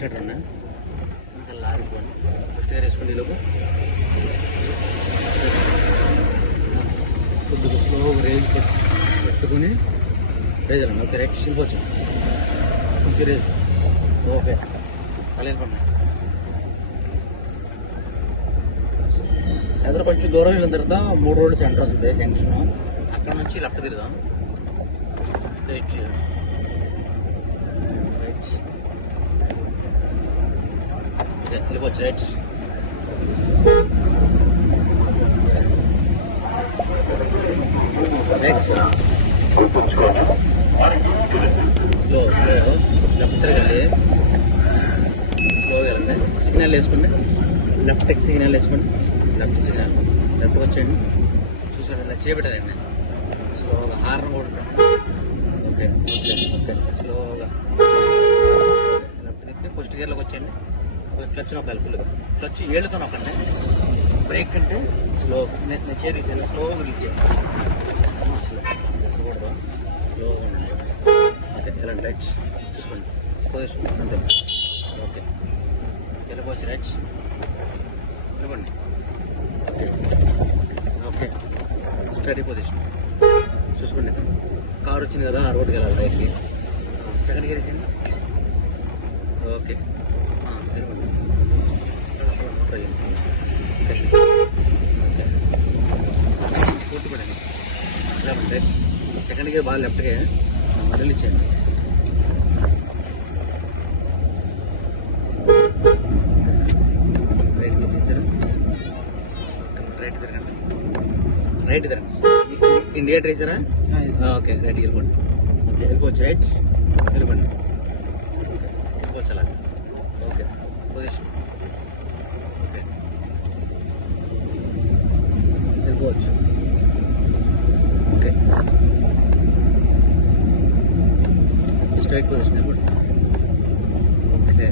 Shutter ఉన్నాయి ఇంకా లారీకొని first gear వేసుకోండి ఈలోపు కొద్దిగా స్లో రేజ్ పెట్టుకుని రేజ్ అండి ఓకే రైట్ వెళ్ళిపోవచ్చు కొంచెం రేజ్ ఓకే అలాగే పడినా ఎదురు కొంచెం దూరం వెళ్ళిన తర్వాత 3 రోడ్లు సెంటర్ వస్తుంది జంక్షన్ అక్కడ నుంచి లెఫ్ట్ తిరుగుదాం రైట్ రైట్ ఓకే వెళ్ళిపోవచ్చు రైట్ రైట్ స్లో లెఫ్ట్ తిరగాలి స్లోగా వెళ్ళండి సిగ్నల్ వేసుకోండి లెఫ్ట్కి సిగ్నల్ వేసుకోండి లెఫ్ట్ సిగ్నల్ లెఫ్ట్ వచ్చేయండి చూసాను ఇలా చేపెట్టారండి స్లోగా హార్న్ కూడా ఓకే ఓకే ఓకే స్లోగా లెఫ్ట్ తిప్పి ఫస్ట్ గేర్లోకి వచ్చేయండి క్లచ్ నొక్కాలి ఫుల్గా క్లచ్ ఏళ్ళతో నొక్కండి బ్రేక్ అంటే స్లో నేను చేసేసాను స్లోగా రిలీజ్ చేయండి స్లో స్లోగా ఉండండి ఓకే వెళ్ళండి రైట్ చూసుకోండి పొజిషన్ అంతే ఓకే వెళ్ళిపోవచ్చు రైట్ ఇవ్వండి ఓకే స్టడీ పొజిషన్ చూసుకోండి కార్ వచ్చింది కదా ఆ రోడ్కి వెళ్ళాలి రైట్కి సెకండ్ గేర్ వేసేయండి ఓకే ఇవ్వండి పూర్తిపడండి రైట్ సెకండ్ గేర్ బాగా లెఫ్ట్గా రిలీజ్ చేయండి రైట్ గేర్ చేశారు రైట్ తిరగండి రైట్ తిరగండి ఇండికేటర్ వేసారా ఓకే రైట్కి వెళ్ళిపోండి ఓకే వెళ్ళిపోవచ్చు రైట్ వెళ్ళిపోండి వెళ్ళిపోవచ్చు అలా ఓకే పొజిషన్ ఓకే వెళ్ళిపోవచ్చు ఓకే స్ట్రైట్ పొజిషన్ వెళ్ళిపోండి ఓకే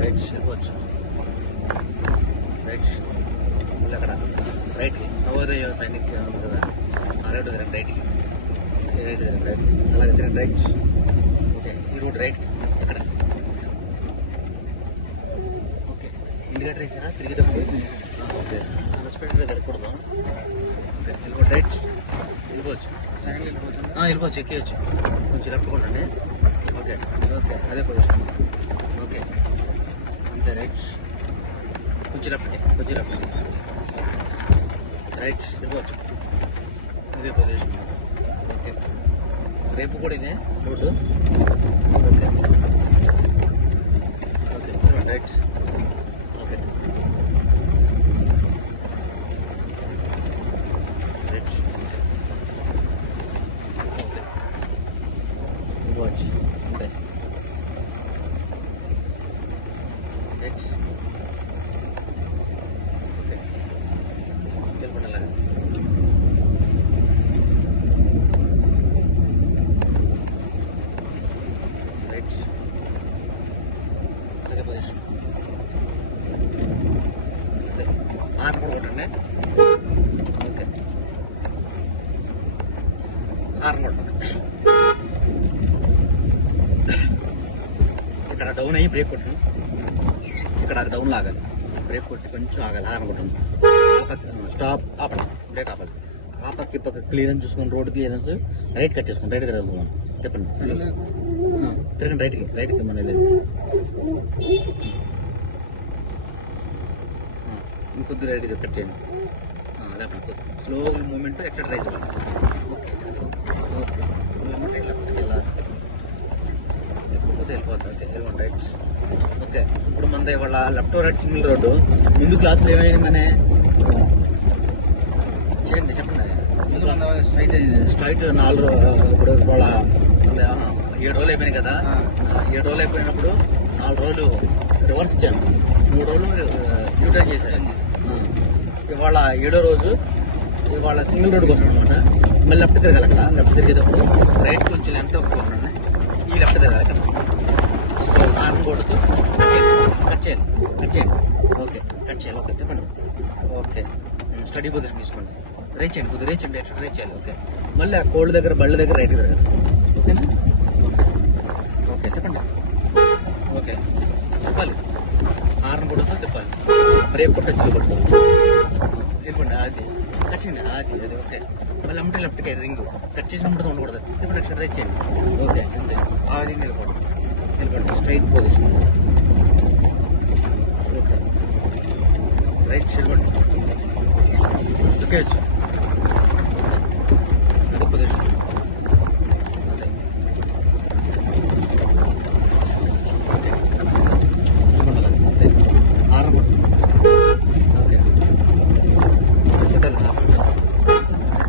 రైట్ వెళ్ళిపోవచ్చు రైట్ మళ్ళీ అక్కడ రైట్కి నవోదయ సైనిక్ ఉంది కదా ఆ రైట్ తిరండి రైట్కి రైట్ తిరండి రైట్ అలాగే తిరండి రైట్ ఓకే ఈ రూట్ రైట్కి అక్కడ ఓకే ఇండికేటర్ వేసారా తిరిగేటప్పుడు ఓకే రెస్పెక్ట్గా తిరగకూడదు ఓకే వెళ్ళిపోండి రైట్ వెళ్ళిపోవచ్చు సైడ్ వెళ్ళిపోవచ్చు ఎక్కేయచ్చు కొంచెం లెఫ్ట్ కొనండి ఓకే ఓకే అదే పొజిషన్ ఓకే అంతే రైట్ కొంచెం లెఫ్ట్ రైట్ వెళ్ళిపోవచ్చు ఇదే పొజిషన్ ఓకే రేపు కూడా ఇదే road okay okay right okay right okay వెళ్ళిపోవచ్చు అంతే రైట్ ఓకే వెళ్ళిపోండి అలాగే రైట్ అదే పొజిషన్ అదే హార్న్ కూడా కొట్టండి ఓకే హార్న్ కొట్టండి ఇక్కడ డౌన్ అయ్యి బ్రేక్ కొట్టండి ఇక్కడ డౌన్ లాగాలి బ్రేక్ కొట్టి కొంచెం ఆగాలి హార్న్ కొట్టండి స్టాప్ ఆపండి బ్రేక్ ఆపాలి ఆ పక్క ఈ పక్క క్లియరెన్స్ చూసుకొని రోడ్ క్లియరెన్స్ రైట్ కట్ చేసుకోండి రైట్ తిరగదు చెప్పండి తిరగండి రైట్కి మన వెళ్ళేది ఇంకొద్ది రైట్ కట్ చేయండి లేకపోతే స్లోగా మూమెంట్ ఎక్కడ రైజ్ అవ్వాలి ఓకే ఓకే వెళ్ళమంటే లెఫ్ట్కి వెళ్ళాలి ఎక్కడిపోతే వెళ్ళిపోతుంది ఓకే వెళ్ళిపోండి రైట్ ఓకే ఇప్పుడు మనది ఇవాళ లెఫ్ట్ రైట్ సింగిల్ రోడ్డు ముందు క్లాసులు ఏమైంది మన చేయండి చెప్పండి స్ట్రైట్ 4 ఇప్పుడు వాళ్ళ 7 రోజులు అయిపోయినాయి కదా 7 రోజులు అయిపోయినప్పుడు 4 రోజులు రివర్స్ ఇచ్చాను 3 రోజులు యూటర్న్ చేశాను ఇవాళ 7వ రోజు ఇవాళ సింగిల్ రోడ్డుకి వస్తాం అనమాట మళ్ళీ లెఫ్ట్ తిరగాలి అక్కడ లెఫ్ట్ తిరిగేటప్పుడు రైట్ కొంచెం లెంత్ ఎక్కువ ఉండండి ఈ లెఫ్ట్ తిరగాలి అక్కడ సో హార్న్ కొడుతూ కట్ చేయండి ఓకే కట్ చేయాలి ఓకే చెప్పండి ఓకే స్టడీ పొజిషన్ తీసుకోండి రైట్ చేయండి, కొద్దిగా రైట్ చేయండి, ఎక్స్ట్రా రైట్ చేయాలి. ఓకే, మళ్ళీ ఆ కోల్డ్ దగ్గర బళ్ళ దగ్గర రైట్ తిరగాలి. ఓకేనా? ఓకే ఓకే, చెప్పండి. ఓకే, తిప్పాలి, హార్న్ కొడుతూ తిప్పాలి, బ్రేక్ కూడా టచ్ కొడుతూ వెళ్ళిపోండి. అది కట్ చేయండి, అది ఓకే. మళ్ళీ అమ్మటే లెఫ్ట్కి రింగ్ కట్ చేసినప్పుడు ఉండకూడదు. ఇప్పుడు ఎక్స్ట్రా రైట్ చేయండి. ఓకే, అంతే, ఆ విధంగా వెళ్ళిపోండి స్ట్రైట్ పొజిషన్. ఓకే, రైట్ వెళ్ళిపోండి. ఓకే, వచ్చు అది పొజిషన్. అదే ఓకే, వెళ్ళిపోండి అలా. అంతే, హార్న్ ఓకే, పెట్టాలి హార్న్.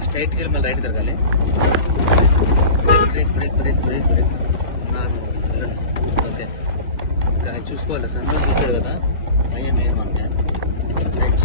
స్ట్రైట్కి వెళ్ళి మళ్ళీ రైట్ తిరగాలి. బ్రేక్ నార్మల్ వెళ్ళండి. ఓకే, ఇంకా చూసుకోవాలి, సన్ చూసాడు కదా, అయ్యే మెయిన్ మనకి. రైట్